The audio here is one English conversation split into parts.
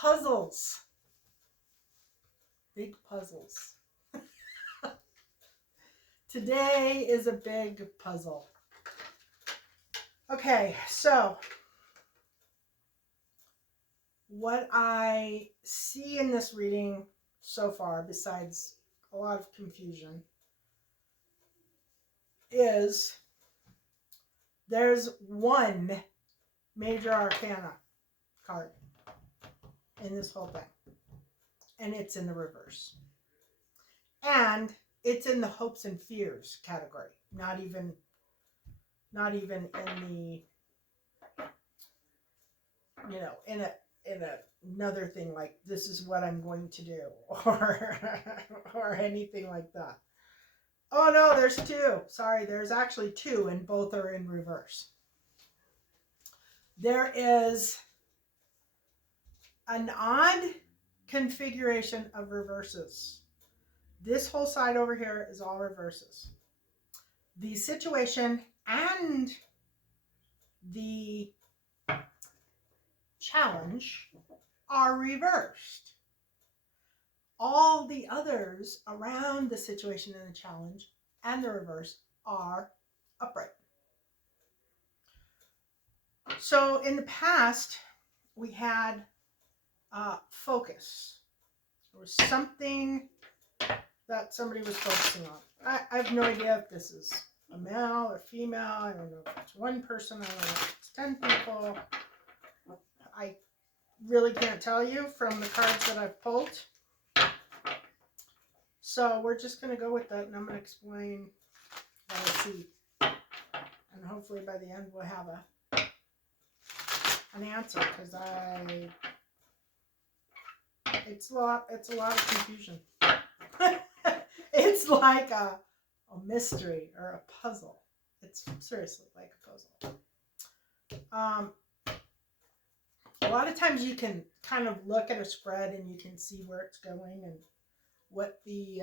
Puzzles. Big puzzles. Today is a big puzzle. Okay, so what I see in this reading so far, besides a lot of confusion, is there's one major arcana card in this whole thing, and it's in the reverse. And it's in the hopes and fears category, not even in the, in another thing like this is what I'm going to do or anything like that. Oh no, there's two. Sorry, there's actually two, and both are in reverse. There is an odd configuration of reverses. This whole side over here is all reverses. The situation and the challenge are reversed. All the others around the situation and the challenge and the reverse are upright. So in the past, we had focus. There was something that somebody was focusing on. I have no idea if this is a male or female. I don't know if it's one person. I don't know if it's 10 people. I really can't tell you from the cards that I've pulled. So we're just going to go with that, and I'm going to explain what I see. And hopefully by the end we'll have an answer, because it's a lot of confusion. It's like a mystery or a puzzle. It's seriously like a puzzle. A lot of times you can kind of look at a spread and you can see where it's going and what the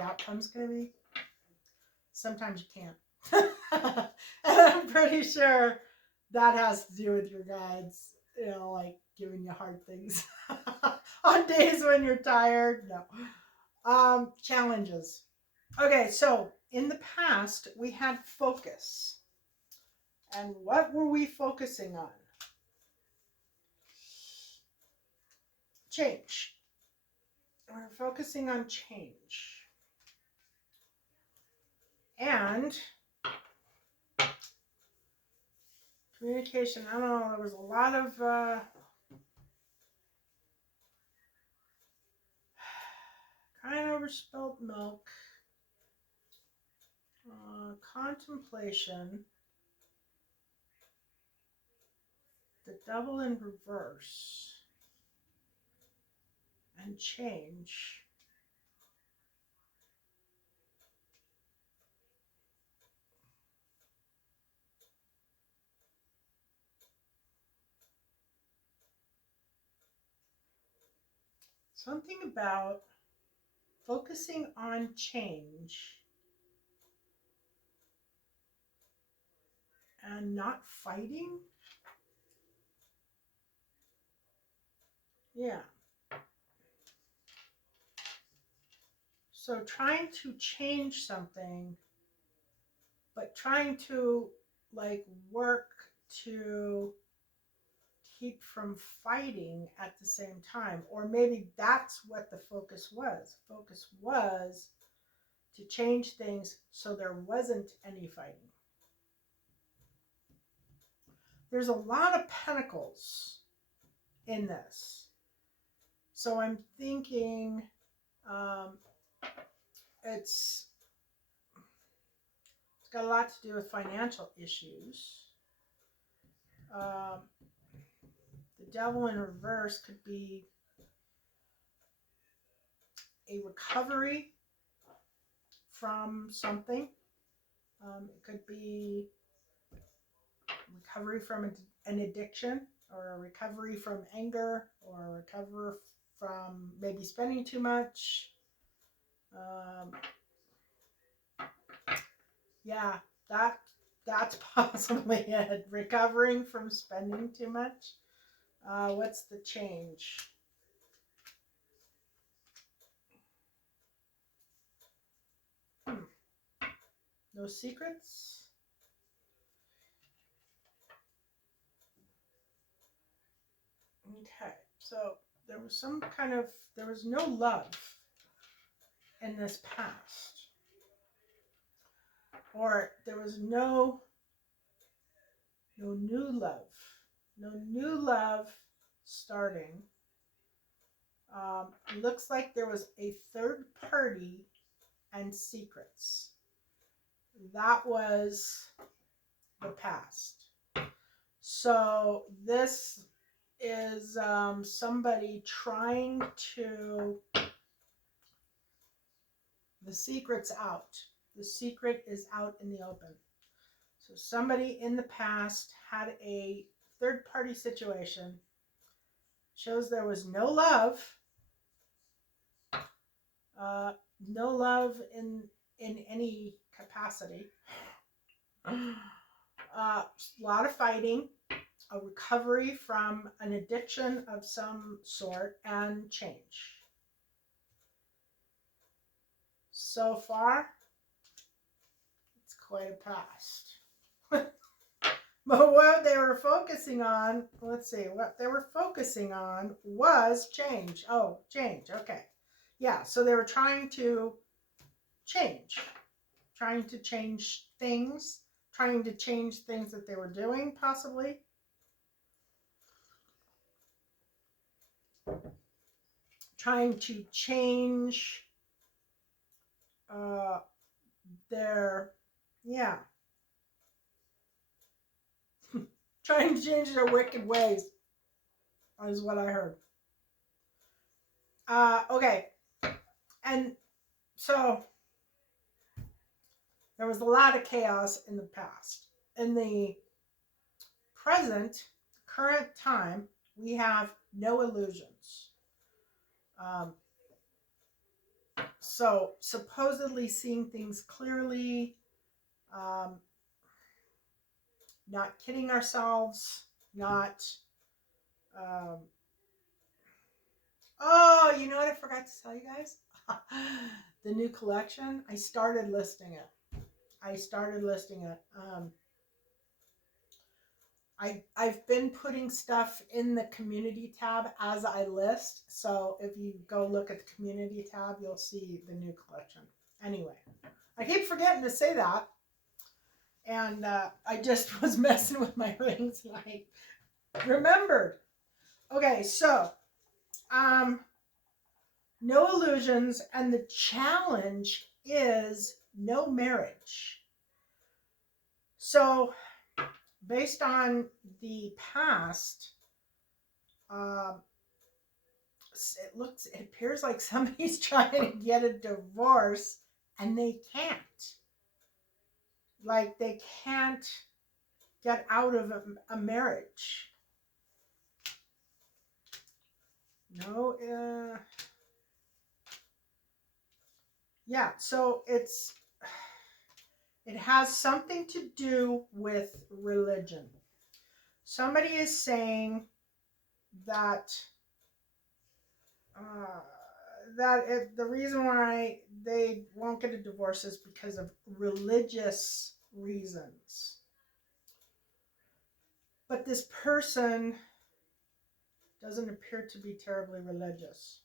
outcome's going to be. Sometimes you can't. And I'm pretty sure that has to do with your guides, like giving you hard things on days when you're tired. No. Challenges. Okay, so in the past, we had focus. And what were we focusing on? Change. We're focusing on change. And communication, I don't know, there was a lot of crying over spilt milk, contemplation, the devil in reverse, and change. Something about focusing on change and not fighting. Yeah. So trying to change something, but trying to work to keep from fighting at the same time. Or maybe that's what the focus was. Focus was to change things so there wasn't any fighting. There's a lot of pentacles in this. So I'm thinking it's got a lot to do with financial issues. The devil in reverse could be a recovery from something. It could be recovery from an addiction, or a recovery from anger, or a recovery from maybe spending too much. Yeah, that's possibly it. Recovering from spending too much. What's the change? No secrets? Okay, so there was there was no love in this past. Or there was no new love. No new love starting. Looks like there was a third party and secrets. That was the past. So this is somebody trying to, the secret's out. The secret is out in the open. So somebody in the past had a third party situation, shows there was no love, no love in any capacity. A lot of fighting, a recovery from an addiction of some sort, and change. So far, it's quite a past. But what they were focusing on, let's see, what they were focusing on was change. Oh, change. Okay. Yeah, so they were trying to change things, trying to change things that they were doing, possibly. Trying to change their, yeah, trying to change their wicked ways is what I heard. Okay, and so there was a lot of chaos in the past. In the current time, we have no illusions. So supposedly seeing things clearly, not kidding ourselves, not. Oh, you know what I forgot to tell you guys? The new collection. I started listing it. I've been putting stuff in the community tab as I list. So if you go look at the community tab, you'll see the new collection. Anyway, I keep forgetting to say that. And I just was messing with my rings and I remembered. Okay, so no illusions, and the challenge is no marriage. So based on the past, it appears like somebody's trying to get a divorce and they can't. Like they can't get out of a marriage. No, yeah, so it has something to do with religion. Somebody is saying that the reason why they won't get a divorce is because of religious reasons. But this person doesn't appear to be terribly religious.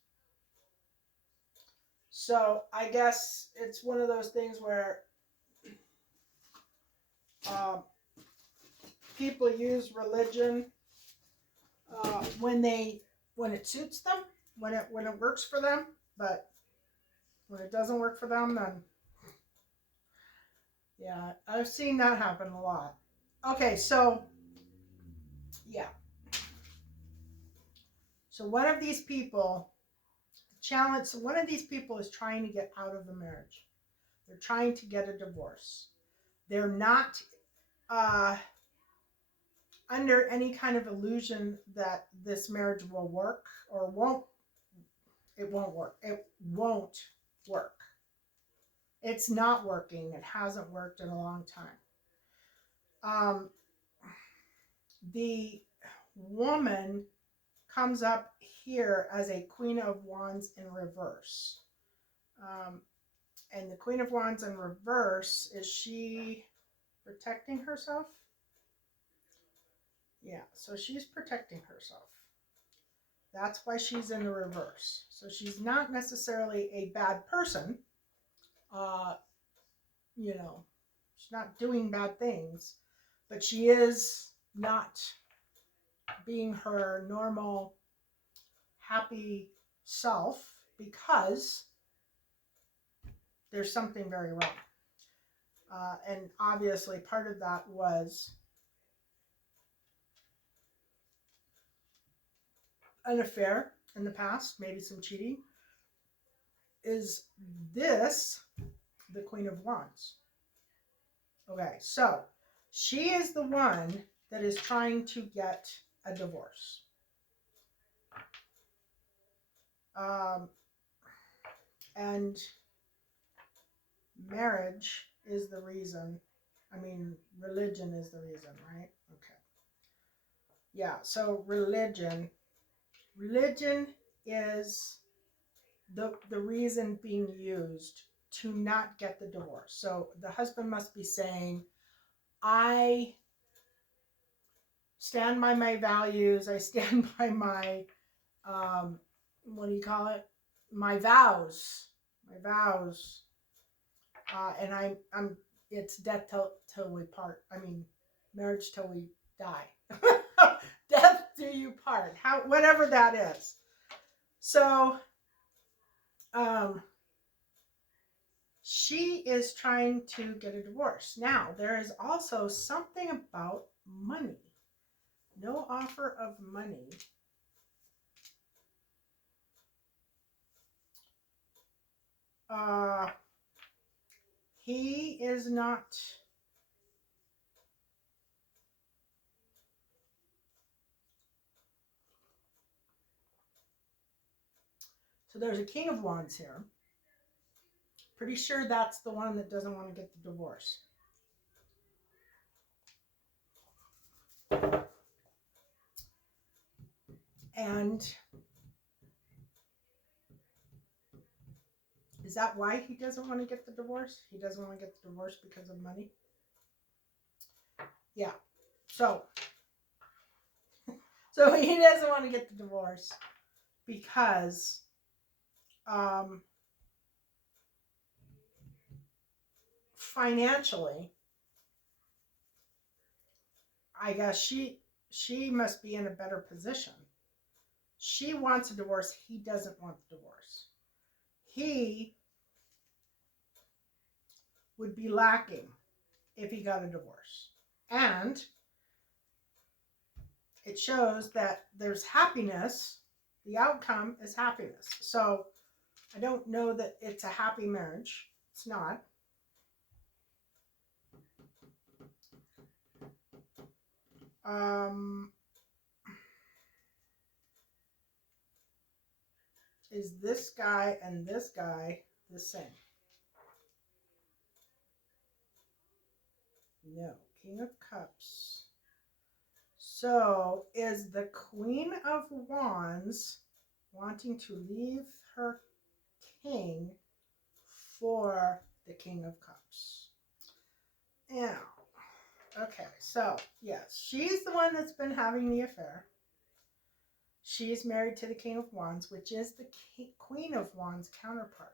So I guess it's one of those things where people use religion when it suits them, when it works for them, but when it doesn't work for them, then yeah, I've seen that happen a lot. Okay, so yeah. So one of these people is trying to get out of the marriage. They're trying to get a divorce. They're not under any kind of illusion that this marriage will work or won't. It won't work. It won't work. It's not working. It hasn't worked in a long time. The woman comes up here as a Queen of Wands in reverse. And the Queen of Wands in reverse, is she protecting herself? Yeah, so she's protecting herself. That's why she's in the reverse. So she's not necessarily a bad person. You know, she's not doing bad things, but she is not being her normal, happy self because there's something very wrong. And obviously, part of that was an affair in the past, maybe some cheating. Is this the Queen of Wands? Okay, so she is the one that is trying to get a divorce. And marriage is the reason. I mean, religion is the reason, right? Okay. Yeah, so religion is the reason being used to not get the divorce. So the husband must be saying, I stand by my values, I stand by my what do you call it? My vows. And I'm it's death till we part. I mean, marriage till we die. Death do you part. Whatever that is. So she is trying to get a divorce. Now, there is also something about money. No offer of money. He is not. So there's a King of Wands here. Pretty sure that's the one that doesn't want to get the divorce. And is that why he doesn't want to get the divorce? He doesn't want to get the divorce because of money? Yeah. So he doesn't want to get the divorce because financially, I guess she must be in a better position. She wants a divorce. He doesn't want the divorce. He would be lacking if he got a divorce. And it shows that there's happiness. The outcome is happiness. So I don't know that it's a happy marriage. It's not. Is this guy and this guy the same? No. King of Cups. So is the Queen of Wands wanting to leave her king for the King of Cups? Yeah. Okay, so yes, she's the one that's been having the affair. She's married to the King of Wands, which is the Queen of Wands counterpart.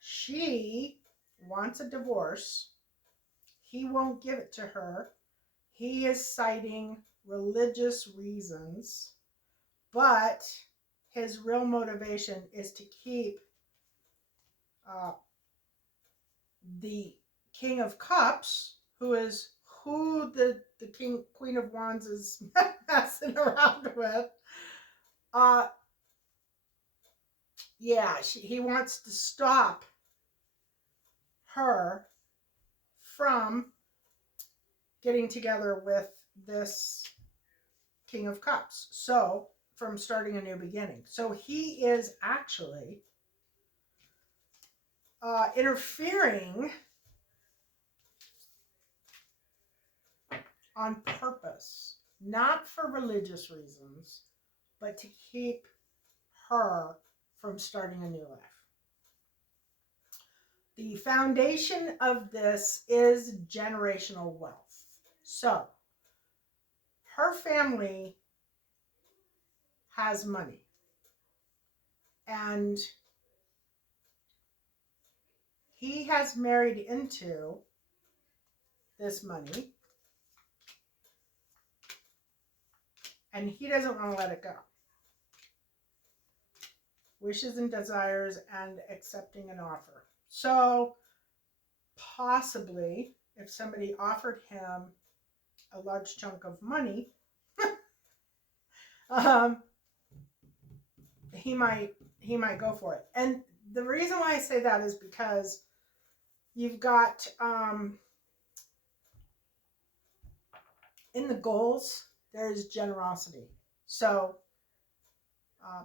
She wants a divorce. He won't give it to her. He is citing religious reasons, but his real motivation is to keep the King of Cups, who the Queen of Wands is messing around with. He wants to stop her from getting together with this King of Cups. So, from starting a new beginning. So he is actually interfering on purpose, not for religious reasons, but to keep her from starting a new life. The foundation of this is generational wealth. So her family has money, and he has married into this money, and he doesn't want to let it go. Wishes and desires and accepting an offer. So possibly if somebody offered him a large chunk of money, um, he might go for it. And the reason why I say that is because you've got in the goals there's generosity. So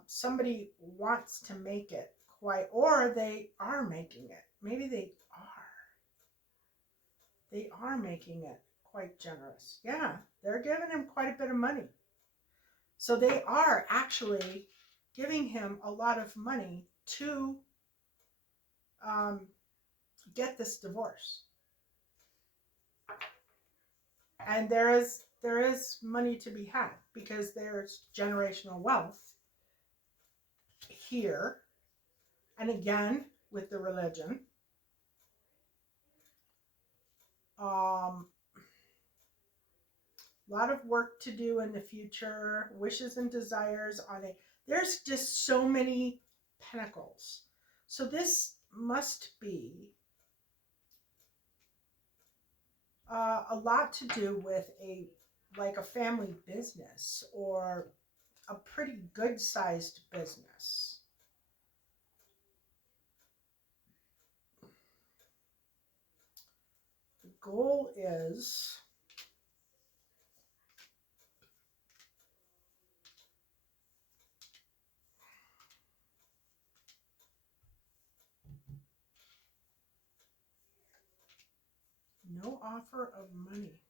somebody wants to make it quite, or they are making it. Maybe they are making it quite generous. Yeah, they're giving him quite a bit of money. So they are actually giving him a lot of money to get this divorce. And there is money to be had because there's generational wealth here. And again, with the religion, a lot of work to do in the future, wishes and desires on it. There's just so many pentacles. So this must be a lot to do with a family business or a pretty good sized business. The goal is no offer of money.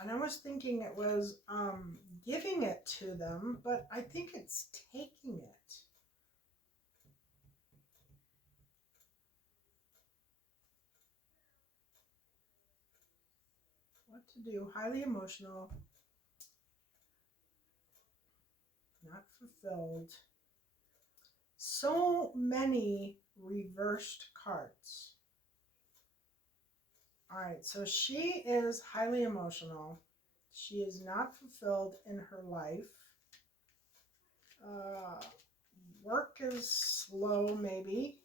And I was thinking it was giving it to them, but I think it's taking it. What to do? Highly emotional, not fulfilled. So many reversed cards. All right, so she is highly emotional. She is not fulfilled in her life. Work is slow, maybe.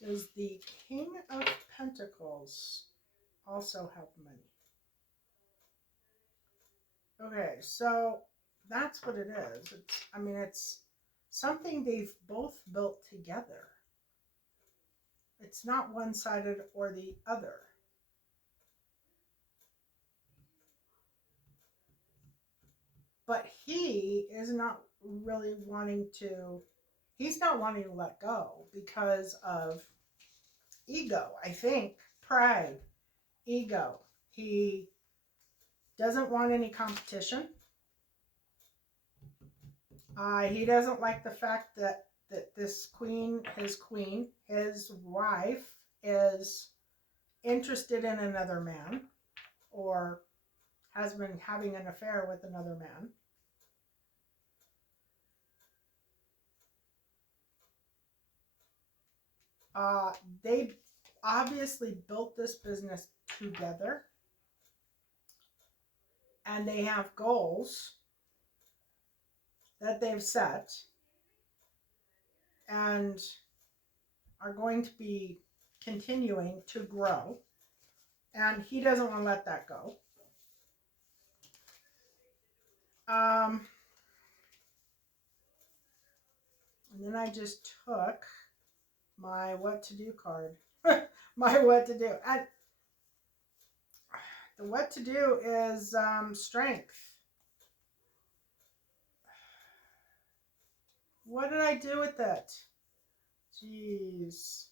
Does the King of Pentacles also have money? Okay, so that's what it is. It's something they've both built together. It's not one-sided or the other. But he is not really wanting to, he's not wanting to let go because of ego, I think. Pride, ego. He doesn't want any competition. He doesn't like the fact that this queen, his wife, is interested in another man or has been having an affair with another man. They obviously built this business together, and they have goals that they've set and are going to be continuing to grow, and he doesn't want to let that go. And then I just took my what to do card. My what to do. And The what to do is strength. What did I do with it? Jeez.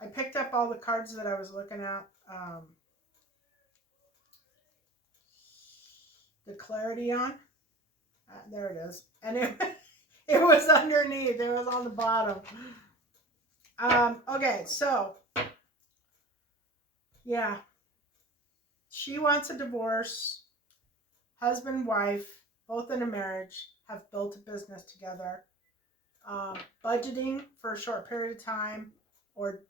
I picked up all the cards that I was looking at. The clarity on. There it is. And it was underneath. It was on the bottom. Okay, so yeah. She wants a divorce. Husband, wife, both in a marriage, have built a business together. Budgeting for a short period of time or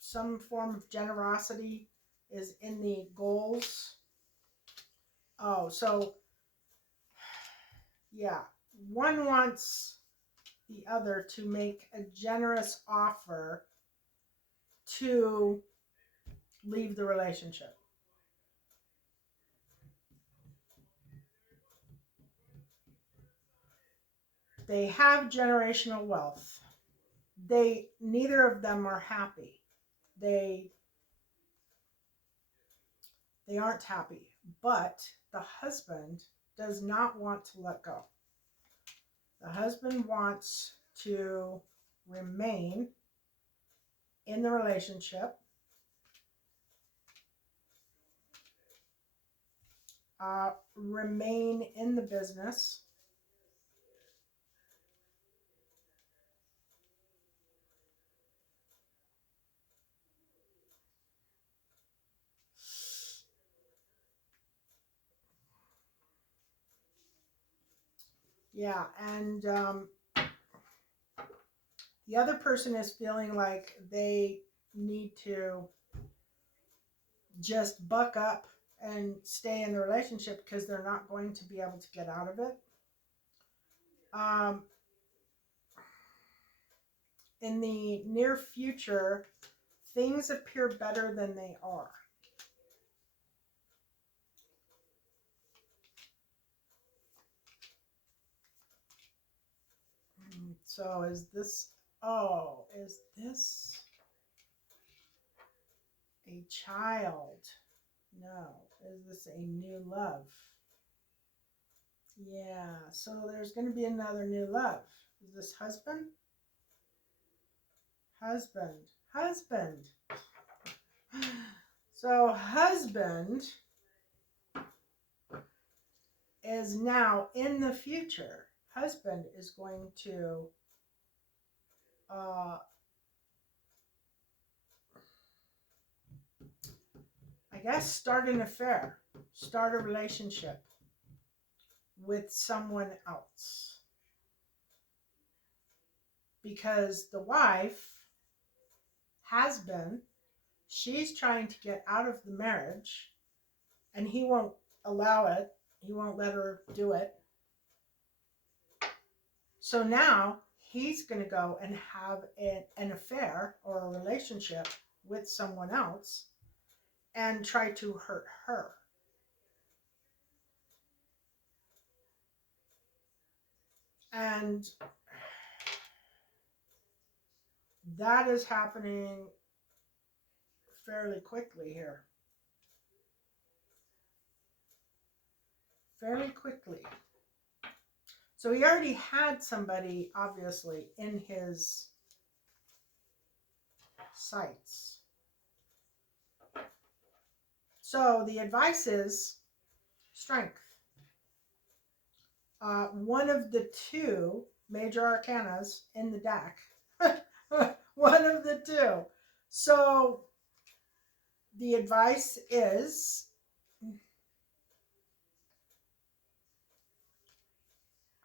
some form of generosity is in the goals. Oh, so yeah, one wants the other to make a generous offer to leave the relationship. They have generational wealth. Neither of them are happy. They aren't happy, but the husband does not want to let go. The husband wants to remain in the relationship, remain in the business. Yeah, and the other person is feeling like they need to just buck up and stay in the relationship because they're not going to be able to get out of it. In the near future, things appear better than they are. So is this a child? No. Is this a new love? Yeah, so there's going to be another new love. Is this husband? Husband. So husband is now in the future. Husband is going to I guess start an affair, start a relationship with someone else. Because the wife has been, she's trying to get out of the marriage and he won't allow it. He won't let her do it. So now he's going to go and have an affair or a relationship with someone else and try to hurt her. And that is happening fairly quickly here. Fairly quickly. So he already had somebody, obviously, in his sights. So the advice is strength. One of the two major arcanas in the deck. One of the two. So the advice is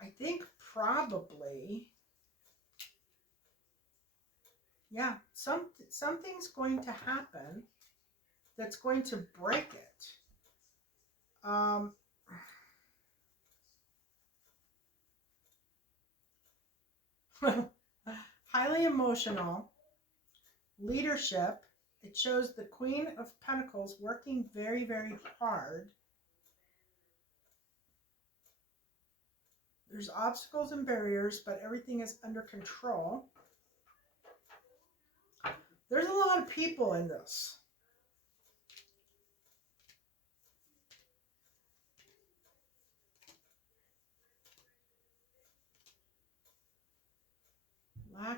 I think probably yeah, something's going to happen that's going to break it. Highly emotional, leadership. It shows the Queen of Pentacles working very, very hard. There's obstacles and barriers, but everything is under control. There's a lot of people in this.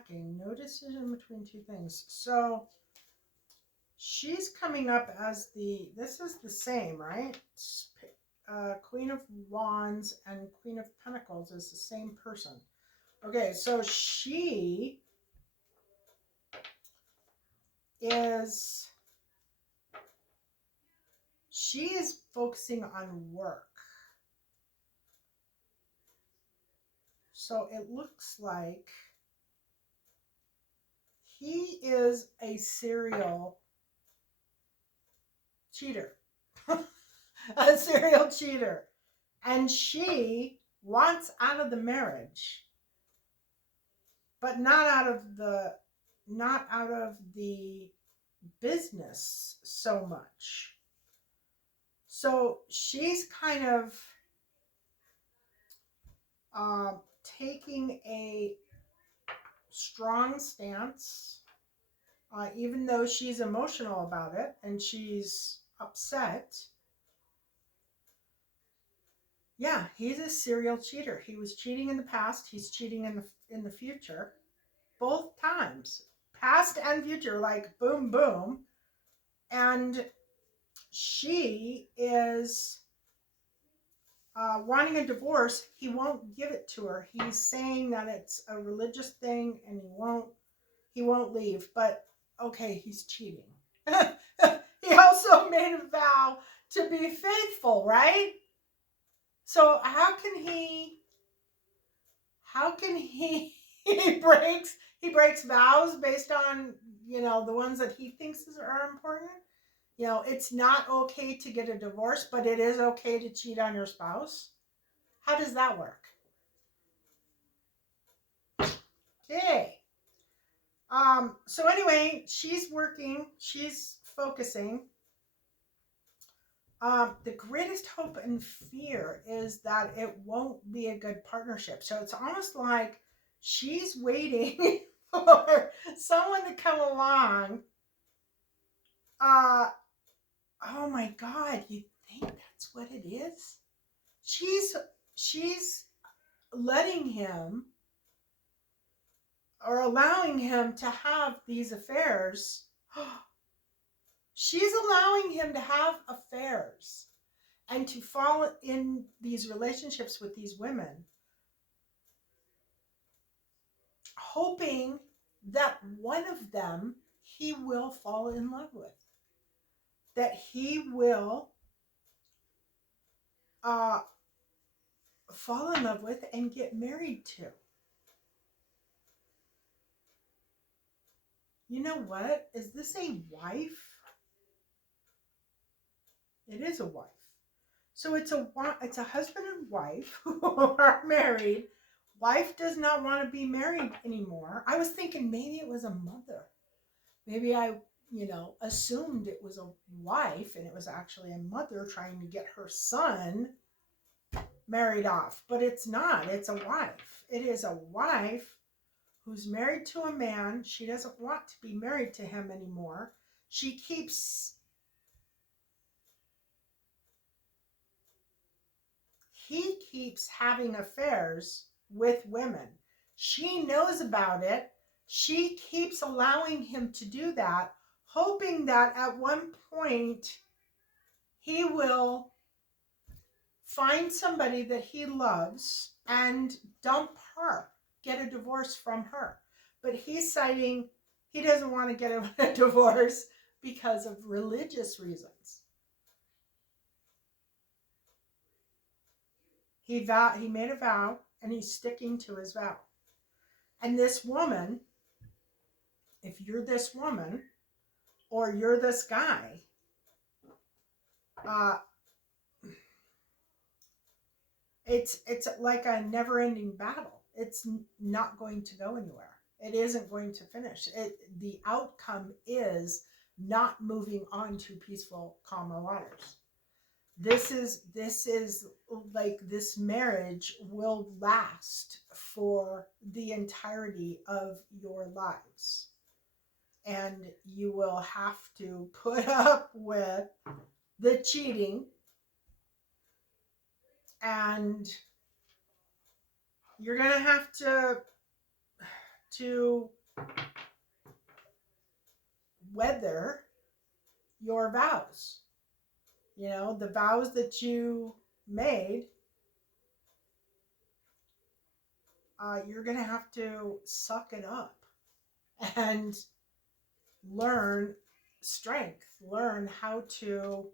lacking. No decision between two things. So she's coming up as this is the same, right? Queen of Wands and Queen of Pentacles is the same person. Okay, so she is focusing on work. So it looks like he is a serial cheater. A serial cheater. And she wants out of the marriage, but not out of the business so much. So she's kind of taking a strong stance, even though she's emotional about it and she's upset. Yeah, he's a serial cheater. He was cheating in the past. He's cheating in the future. Both times, past and future, like boom, boom. And she is wanting a divorce. He won't give it to her. He's saying that it's a religious thing and he won't leave. But okay, he's cheating. He also made a vow to be faithful, right? So how can he he breaks vows based on, the ones that he thinks are important? It's not okay to get a divorce, but it is okay to cheat on your spouse. How does that work? Okay. So anyway, she's working, she's focusing. The greatest hope and fear is that it won't be a good partnership. So it's almost like she's waiting for someone to come along. Oh my God, you think that's what it is? She's letting him or allowing him to have these affairs. She's allowing him to have affairs and to fall in these relationships with these women, hoping that one of them he will fall in love with, that he will fall in love with and get married to. You know what? Is this a wife? It is a wife. So it's a husband and wife who are married. Wife does not want to be married anymore. I was thinking maybe it was a mother. Maybe I, assumed it was a wife and it was actually a mother trying to get her son married off. But it's not. It's a wife. It is a wife who's married to a man. She doesn't want to be married to him anymore. He keeps having affairs with women. She knows about it. She keeps allowing him to do that, hoping that at one point he will find somebody that he loves and dump her, get a divorce from her. But he's citing he doesn't want to get a divorce because of religious reasons. He made a vow and he's sticking to his vow. And this woman, if you're this woman or you're this guy, it's like a never-ending battle. It's not going to go anywhere. It isn't going to finish. The outcome is not moving on to peaceful, calmer waters. This is like this marriage will last for the entirety of your lives. And you will have to put up with the cheating, and you're going to have to weather your vows. You know, the vows that you made, you're going to have to suck it up and learn strength, learn how to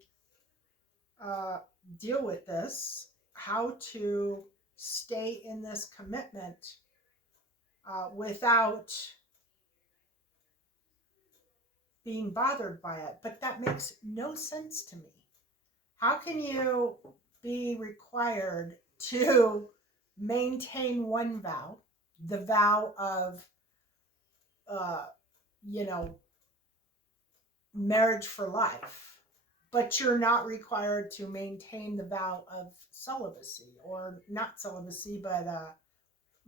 uh, deal with this, how to stay in this commitment without being bothered by it. But that makes no sense to me. How can you be required to maintain one vow, the vow of, uh, you know, marriage for life, but you're not required to maintain the vow of celibacy, or not celibacy, but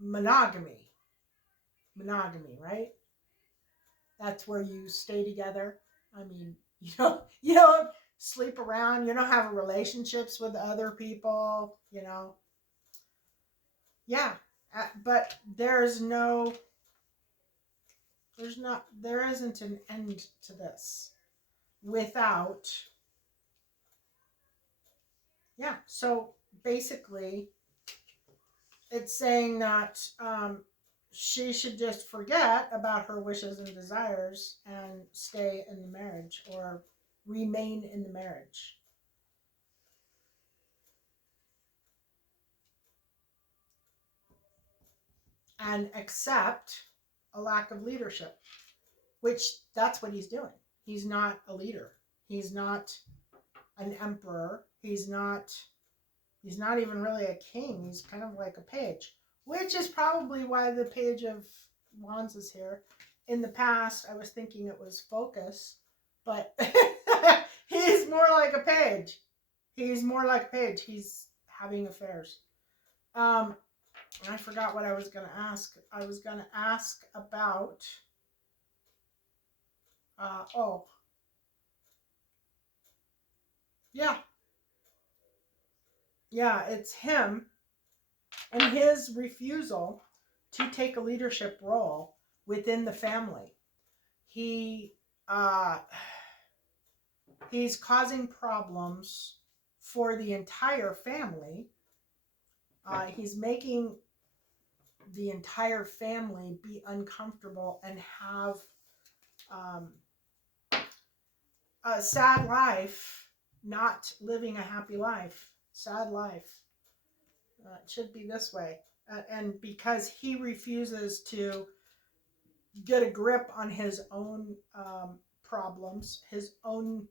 monogamy. Monogamy, right? That's where you stay together. I mean, you don't sleep around. You don't have relationships with other people. You know, yeah. But there isn't an end to this without, yeah. So basically, it's saying that she should just forget about her wishes and desires and stay in the marriage, or remain in the marriage. And accept a lack of leadership, which that's what he's doing. He's not a leader. He's not an emperor. He's not even really a king. He's kind of like a page, which is probably why the Page of Wands is here. In the past, I was thinking it was Focus, but he's more like a page. He's more like a page. He's having affairs. I forgot what I was going to ask. I was going to ask about, yeah. Yeah, it's him and his refusal to take a leadership role within the family. He he's causing problems for the entire family. He's making the entire family be uncomfortable and have a sad life, not living a happy life. Sad life. It should be this way. And because he refuses to get a grip on his own problems, his own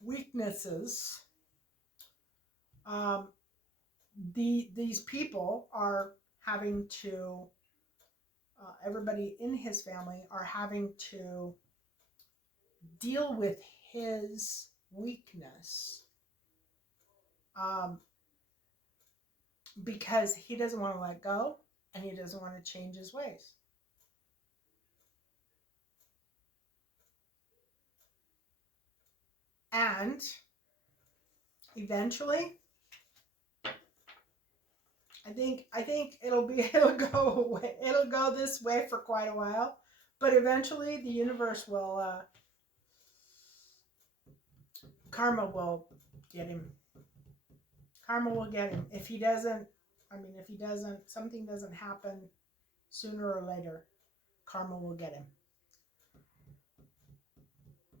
weaknesses, these people are having to, everybody in his family are having to deal with his weakness, because he doesn't want to let go and he doesn't want to change his ways. And eventually, I think it'll go away. It'll go this way for quite a while, but eventually the universe will, karma will get him. Karma will get him. If he doesn't, something doesn't happen sooner or later, karma will get him.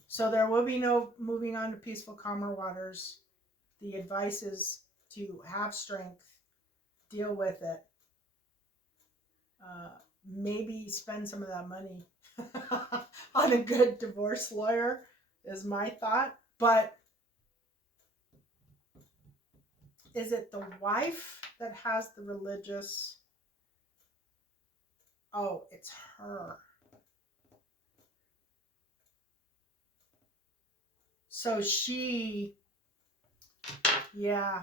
So there will be no moving on to peaceful, calmer waters. The advice is to have strength, deal with it. Maybe spend some of that money on a good divorce lawyer is my thought. But is it the wife that has the religious? Oh, it's her. So she, yeah.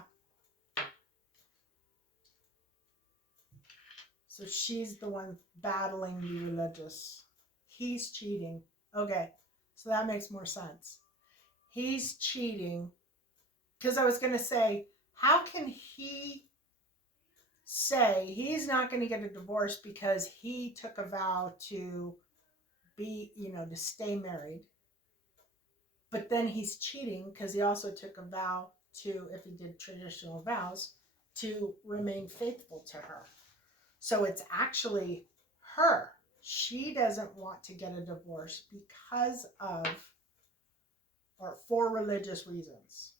So she's the one battling the religious. He's cheating. Okay, so that makes more sense. He's cheating. Because I was going to say, how can he say he's not going to get a divorce because he took a vow to be, to stay married. But then he's cheating because he also took a vow to, if he did traditional vows, to remain faithful to her. So it's actually her. She doesn't want to get a divorce because of, or for religious reasons.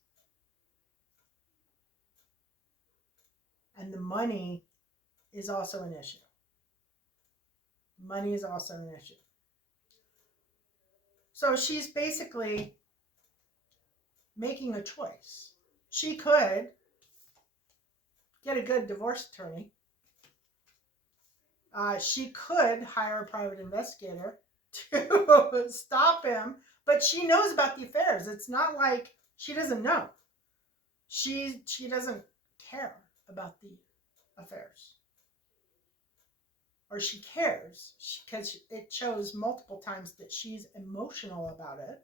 And the money is also an issue. Money is also an issue. So she's basically making a choice. She could get a good divorce attorney. She could hire a private investigator to stop him, but she knows about the affairs. It's not like she doesn't know. She doesn't care about the affairs. Or she cares because it shows multiple times that she's emotional about it.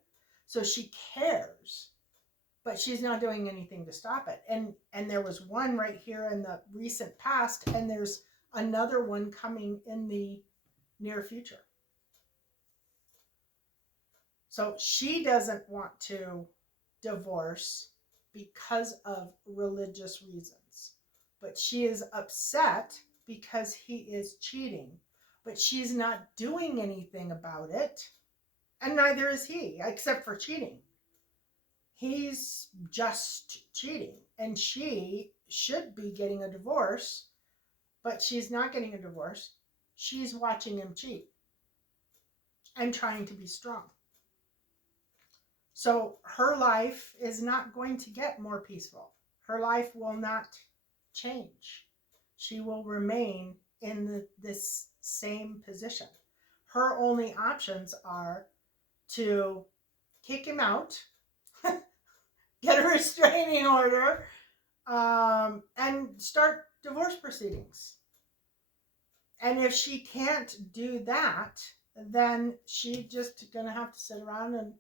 So she cares, but she's not doing anything to stop it. And there was one right here in the recent past, and there's another one coming in the near future. So she doesn't want to divorce because of religious reasons, but she is upset because he is cheating, but she's not doing anything about it, and neither is he, except for cheating. He's just cheating, and she should be getting a divorce, but she's not getting a divorce. She's watching him cheat and trying to be strong. So her life is not going to get more peaceful. Her life will not change. She will remain in this same position. Her only options are to kick him out, get a restraining order, and start divorce proceedings. And if she can't do that, then she's just going to have to sit around and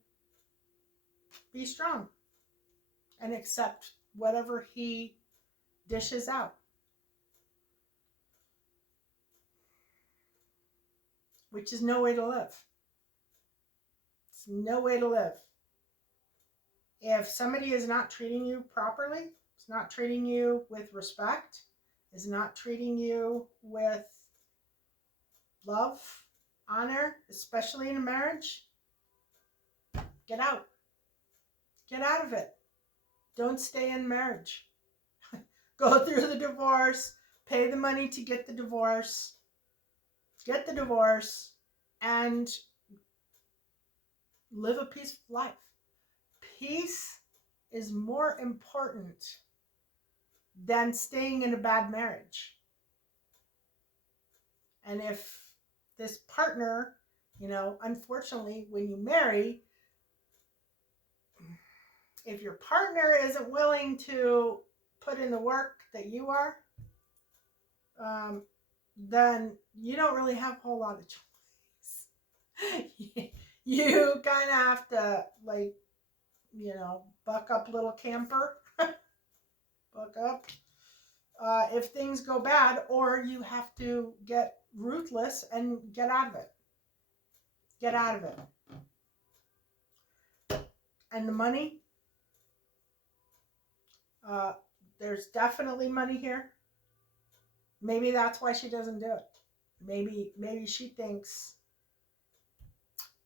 be strong and accept whatever he dishes out. Which is no way to live. It's no way to live. If somebody is not treating you properly, is not treating you with respect, is not treating you with love, honor, especially in a marriage, get out. Get out of it. Don't stay in marriage. Go through the divorce, pay the money to get the divorce, and live a peaceful life. Peace is more important than staying in a bad marriage. And if this partner, unfortunately, when you marry, if your partner isn't willing to put in the work that you are, then you don't really have a whole lot of choice. You kind of have to, buck up, little camper. Buck up. If things go bad, or you have to get ruthless and get out of it. Get out of it. And the money, there's definitely money here. Maybe that's why she doesn't do it. Maybe she thinks,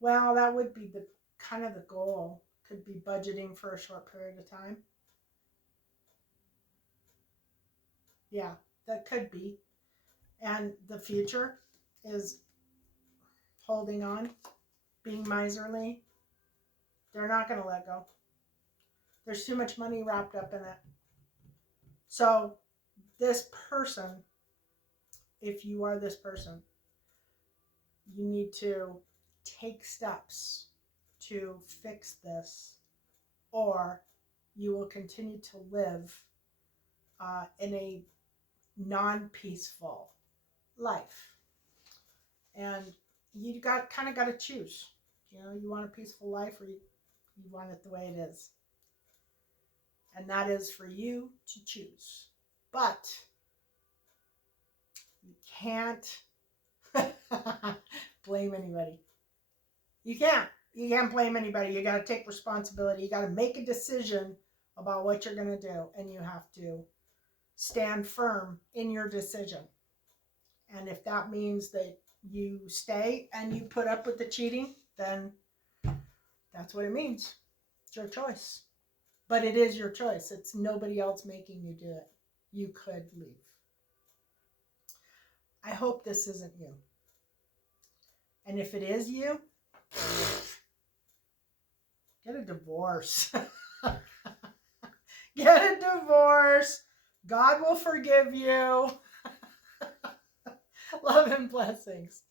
well, that would be the kind of the goal. Could be budgeting for a short period of time. Yeah, that could be. And the future is holding on, being miserly. They're not going to let go. There's too much money wrapped up in it. So this person, if you are this person, you need to take steps to fix this, or you will continue to live in a non-peaceful life. And you got to choose. You want a peaceful life, or you want it the way it is. And that is for you to choose. But You can't blame anybody. You can't. You can't blame anybody. You got to take responsibility. You got to make a decision about what you're going to do, and you have to stand firm in your decision. And if that means that you stay and you put up with the cheating, then that's what it means. It's your choice. But it is your choice. It's nobody else making you do it. You could leave. I hope this isn't you. And if it is you, get a divorce. Get a divorce. God will forgive you. Love and blessings.